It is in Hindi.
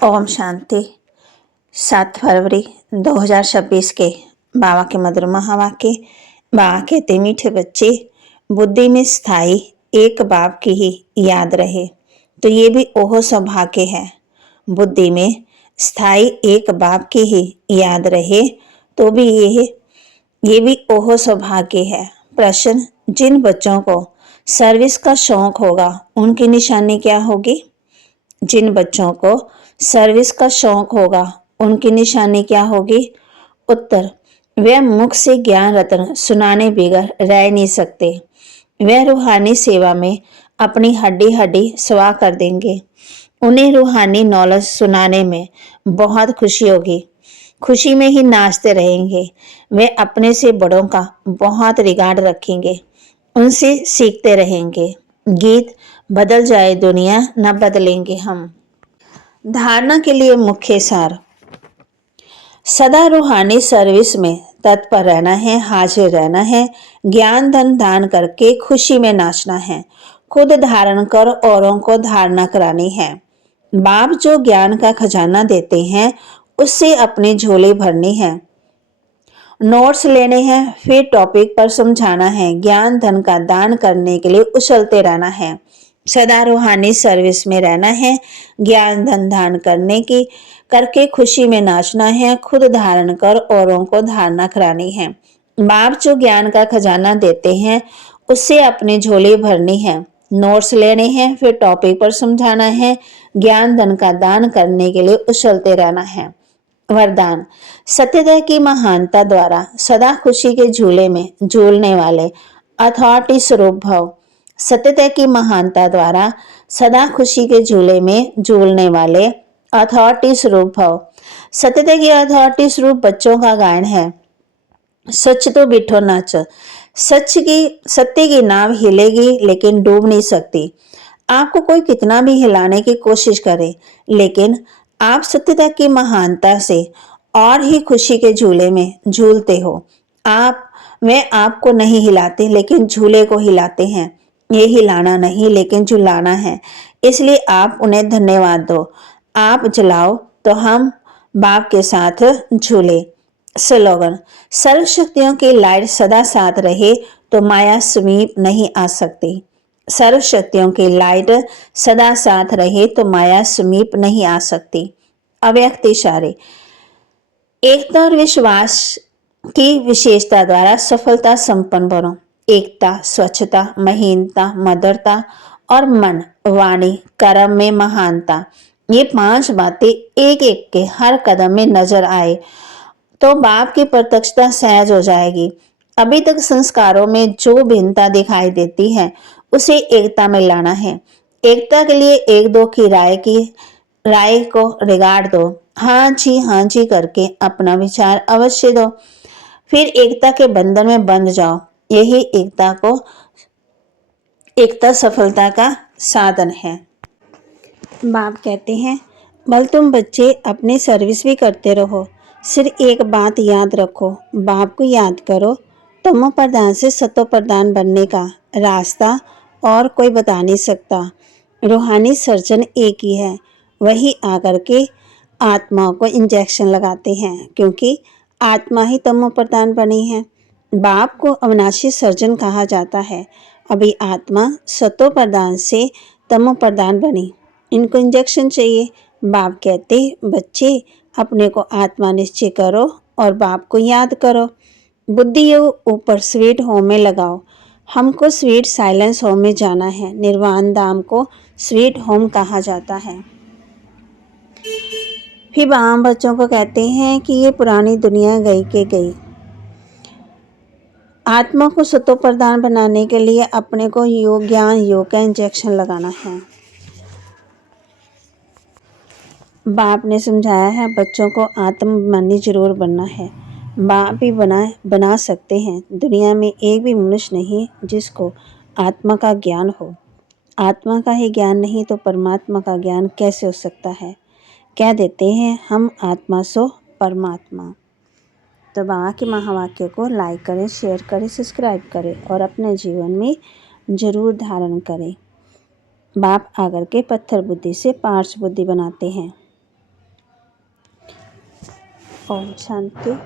ओम शांति। 7 फरवरी 2026 के बाबा के मधुर महावाक्य। बाबा कहते मीठे बच्चे, बुद्धि में स्थायी एक बाप की ही याद रहे तो ये भी ओहो सौभाग्य है। बुद्धि में स्थायी एक बाप की ही याद रहे तो भी ये भी ओहो सौभाग्य है। प्रश्न, जिन बच्चों को सर्विस का शौक होगा उनकी निशानी क्या होगी? जिन बच्चों को सर्विस का शौक होगा उनकी निशानी क्या होगी? उत्तर, वे मुख से ज्ञान रत्न सुनाने बगैर रह नहीं सकते। वे रूहानी सेवा में अपनी हड्डी हड्डी स्वाह कर देंगे। उन्हें रूहानी नॉलेज सुनाने में बहुत खुशी होगी। खुशी में ही नाचते रहेंगे। वे अपने से बड़ों का बहुत रिगार्ड रखेंगे, उनसे सीखते रहेंगे। गीत, बदल जाए दुनिया न बदलेंगे हम। धारणा के लिए मुख्य सार, सदा रूहानी सर्विस में तत्पर रहना है, हाजिर रहना है, ज्ञान धन दान करके खुशी में नाचना है, खुद धारण कर औरों को धारणा करानी है। बाप जो ज्ञान का खजाना देते हैं उससे अपनी झोली भरनी है, नोट्स लेने हैं, फिर टॉपिक पर समझाना है, ज्ञान धन का दान करने के लिए उछलते रहना है, सदा रूहानी सर्विस में रहना है, ज्ञान धन दान करके खुशी में नाचना है, खुद धारण कर औरों को धारणा करानी है। बाप जो ज्ञान का खजाना देते हैं उससे अपनी झोली भरनी है, नोट्स लेने हैं, फिर टॉपिक पर समझाना है, ज्ञान धन का दान करने के लिए उछलते रहना है। वरदान, सत्यदय की महानता द्वारा सदा खुशी के झूले में झूलने वाले अथॉरिटी स्वरूप भव। सत्यदय की महानता द्वारा सदा खुशी के झूले में झूलने वाले अथॉरिटी स्वरूप भव। सत्यदय की अथॉरिटी स्वरूप बच्चों का गायन है। सच तो बिठो नाच। सत्य की नाव हिलेगी लेकिन डूब नहीं सकती। आपको कोई कितना भी हिलाने की कोशिश करे, लेकिन आप सत्यता की महानता से और ही खुशी के झूले में झूलते हो। वे आपको नहीं हिलाते लेकिन झूले को हिलाते हैं। ये हिलाना नहीं लेकिन झुलाना है, इसलिए आप उन्हें धन्यवाद दो। आप जलाओ तो हम बाप के साथ झूले। स्लोगन, सर्व शक्तियों की लाइट सदा साथ रहे तो माया समीप नहीं आ सकती। सर्व शक्तियों की लाइट सदा साथ रहे तो माया समीप नहीं आ सकती। अव्यक्त इशारे, एकता और विश्वास की विशेषता द्वारा सफलता संपन्न बनो। एकता, स्वच्छता, महीनता, मधुरता और मन, वाणी, कर्म में महानता, ये 5 बातें एक एक के हर कदम में नजर आए तो बाप की प्रत्यक्षता सहज हो जाएगी। अभी तक संस्कारों में जो भिन्नता दिखाई देती है उसे एकता में लाना है। एकता के लिए एक दो की राय को रिगार्ड दो, हाँ जी करके अपना विचार अवश्य दो, फिर एकता के बंधन में बंध जाओ। यही एकता सफलता का साधन है। बाप कहते हैं, भले तुम बच्चे अपनी सर्विस भी करते रहो, सिर्फ एक बात याद रखो, बाप को याद करो। तमो प्रधान से सतो प्रधान बनने का रास्ता और कोई बता नहीं सकता। रूहानी सर्जन एक ही है, वही आकर के आत्माओं को इंजेक्शन लगाते हैं, क्योंकि आत्मा ही तमो प्रधान बनी है। बाप को अविनाशी सर्जन कहा जाता है। अभी आत्मा सतो प्रधान से तमो प्रधान बनी, इनको इंजेक्शन चाहिए। बाप कहते, बच्चे अपने को आत्मा निश्चय करो और बाप को याद करो। बुद्धि ऊपर स्वीट होम में लगाओ। हमको स्वीट साइलेंस होम में जाना है। निर्वाण धाम को स्वीट होम कहा जाता है। फिर आम बच्चों को कहते हैं कि ये पुरानी दुनिया गई के गई। आत्मा को सतो प्रधान बनाने के लिए अपने को ज्ञान योग का इंजेक्शन लगाना है। बाप ने समझाया है बच्चों को आत्मज्ञानी जरूर बनना है। बाप भी बना सकते हैं। दुनिया में एक भी मनुष्य नहीं जिसको आत्मा का ज्ञान हो। आत्मा का ही ज्ञान नहीं तो परमात्मा का ज्ञान कैसे हो सकता है? कह देते हैं हम आत्मा सो परमात्मा। तो बाबा के महावाक्य को लाइक करें, शेयर करें, सब्सक्राइब करें और अपने जीवन में जरूर धारण करें। बाप आकर के पत्थर बुद्धि से पार्श बुद्धि बनाते हैं। ओम शांति।